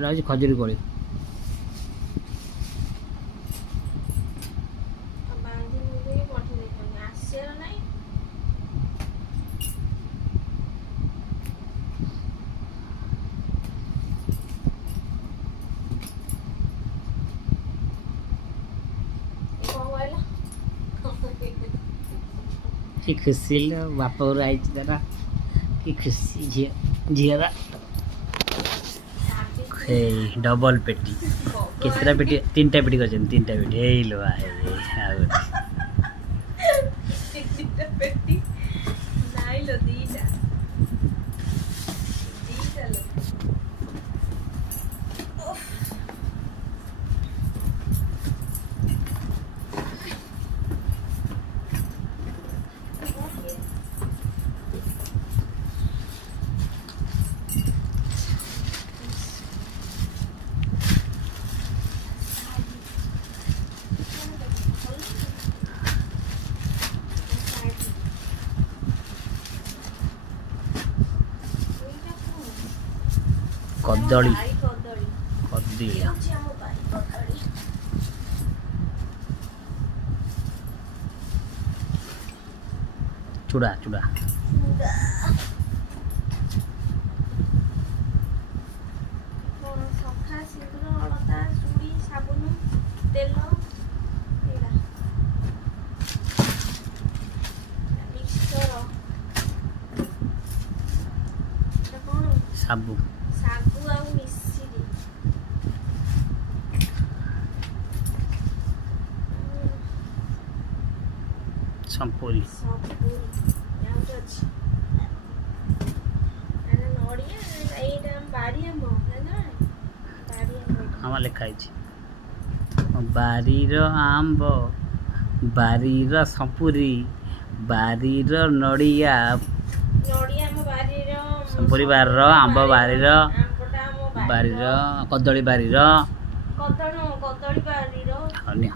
ଏଇଟା ହେଉଛି ଖଜୁରୀ କୋଳି। कि खुशी बाप घर आई तारा कि खुशी झीर डबल पेटी केतटा पेटी 3टा पेटी कर 3टा पेटी हे लो कदली चूड़ा चूड़ा साबु संपूरी आम लिखाई बारीर आंब बारीर संपूरी बारीर नड़िया संपूरी बारीर आंब बारीर बारीर कदली बारीर अन्य